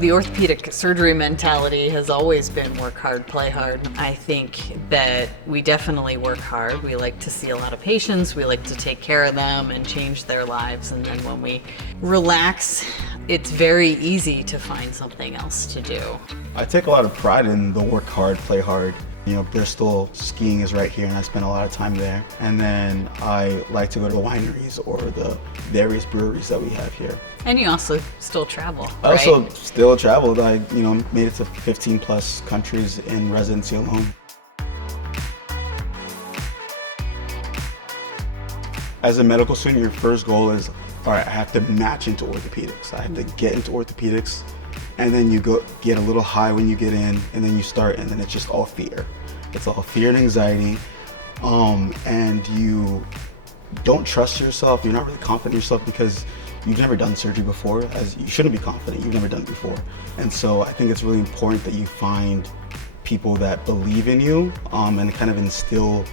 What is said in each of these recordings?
The orthopedic surgery mentality has always been work hard, play hard. I think that we definitely work hard. We like to see a lot of patients. We like to take care of them and change their lives. And then when we relax, it's very easy to find something else to do. I take a lot of pride in the work hard, play hard. You know, Bristol skiing is right here and I spend a lot of time there. And then I like to go to the wineries or the various breweries that we have here. And you also still travel, right? I also still traveled. I, made it to 15 plus countries in residency alone. As a medical student, your first goal is, all right, I have to match into orthopedics. I have to get into orthopedics. And then you get a little high when you get in, and then you start, and then it's just all fear. It's all fear and anxiety, and you don't trust yourself. You're not really confident in yourself because you've never done surgery before, as you shouldn't be confident. You've never done it before. And so I think it's really important that you find people that believe in you and kind of instill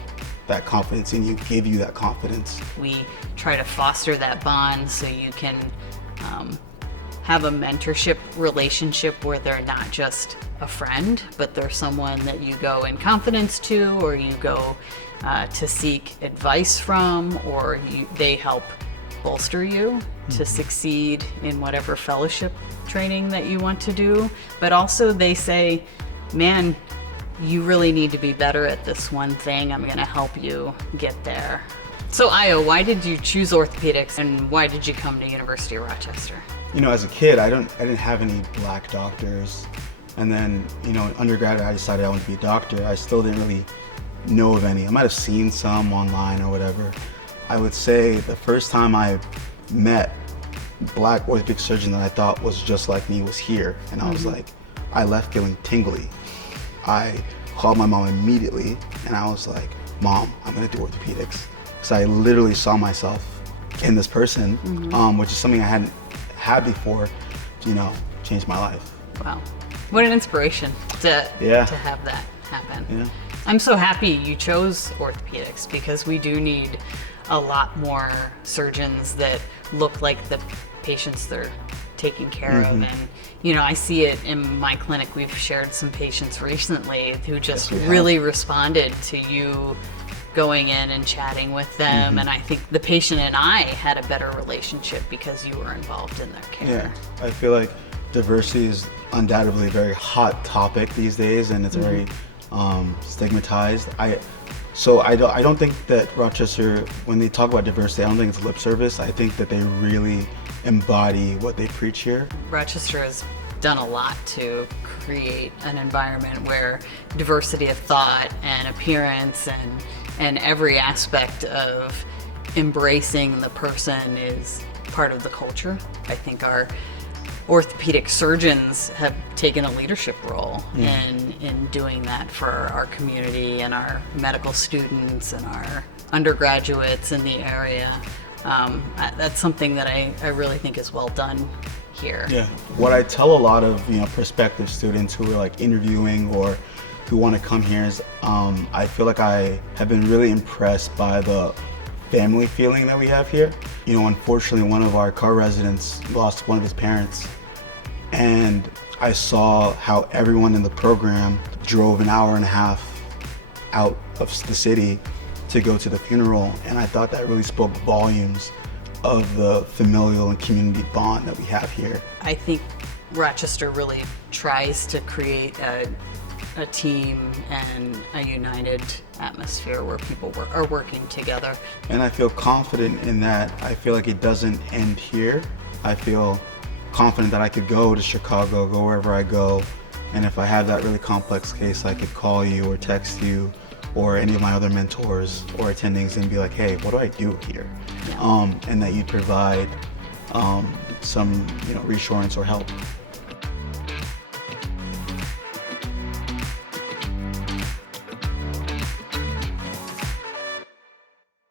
that confidence in you, give you that confidence. We try to foster that bond so you can have a mentorship relationship where they're not just a friend, but they're someone that you go in confidence to, or you go to seek advice from, or they help bolster you to succeed in whatever fellowship training that you want to do. But also they say, man, you really need to be better at this one thing. I'm going to help you get there. So Ayo, why did you choose orthopedics and why did you come to University of Rochester? As a kid, I didn't have any black doctors. And then, in undergrad, I decided I wanted to be a doctor. I still didn't really know of any. I might have seen some online or whatever. I would say the first time I met black orthopedic surgeon that I thought was just like me was here. And I was like, I left feeling tingly. I called my mom immediately and I was like, Mom, I'm gonna do orthopedics. So I literally saw myself in this person, which is something I hadn't had before, changed my life. Wow. What an inspiration to have that happen. Yeah. I'm so happy you chose orthopedics because we do need a lot more surgeons that look like the patients they're taking care of. And, I see it in my clinic. We've shared some patients recently who just really responded to you going in and chatting with them. And I think the patient and I had a better relationship because you were involved in their care. Yeah, I feel like diversity is undoubtedly a very hot topic these days, and it's very stigmatized. I don't think that Rochester, when they talk about diversity, I don't think it's lip service. I think that they really embody what they preach here. Rochester has done a lot to create an environment where diversity of thought and appearance and every aspect of embracing the person is part of the culture. I think our orthopedic surgeons have taken a leadership role in doing that for our community and our medical students and our undergraduates in the area. That's something that I really think is well done here. Yeah. What I tell a lot of prospective students who are like interviewing or who want to come here is I feel like I have been really impressed by the family feeling that we have here. Unfortunately, one of our co-residents lost one of his parents, and I saw how everyone in the program drove an hour and a half out of the city to go to the funeral, and I thought that really spoke volumes of the familial and community bond that we have here. I think Rochester really tries to create a team and a united atmosphere where people are working together. And I feel confident in that. I feel like it doesn't end here. I feel confident that I could go to Chicago, go wherever I go, and if I have that really complex case, I could call you or text you or any of my other mentors or attendings and be like, hey, what do I do here? Yeah. And that you'd provide some reassurance or help.